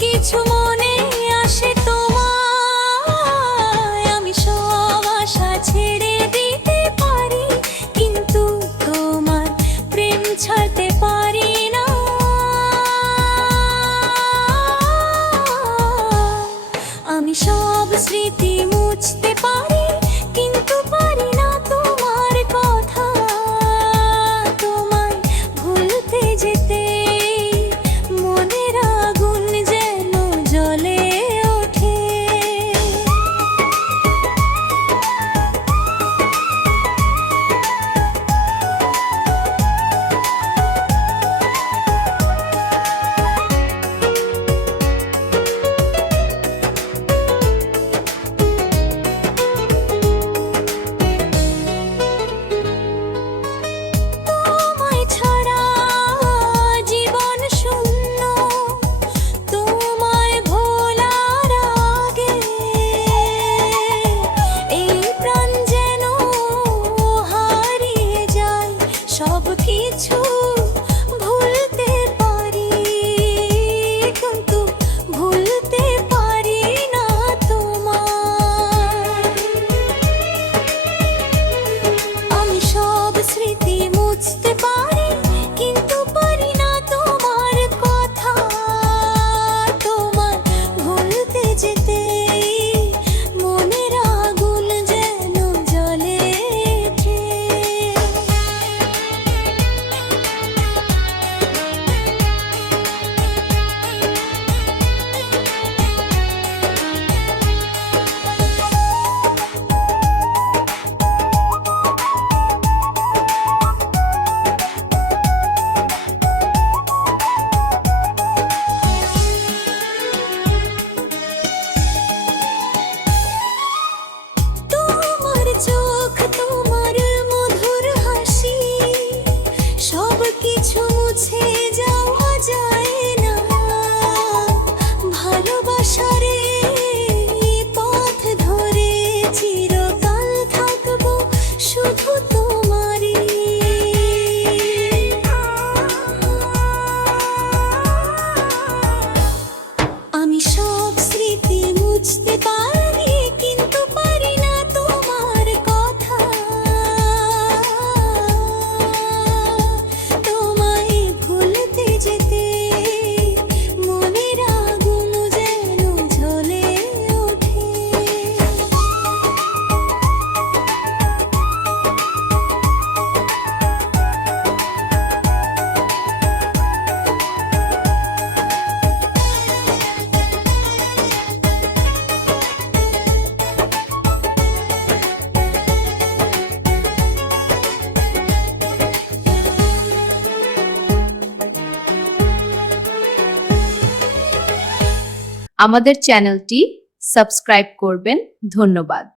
কিছু মনে আসে তো আমাদের চ্যানেলটি সাবস্ক্রাইব করবেন। ধন্যবাদ।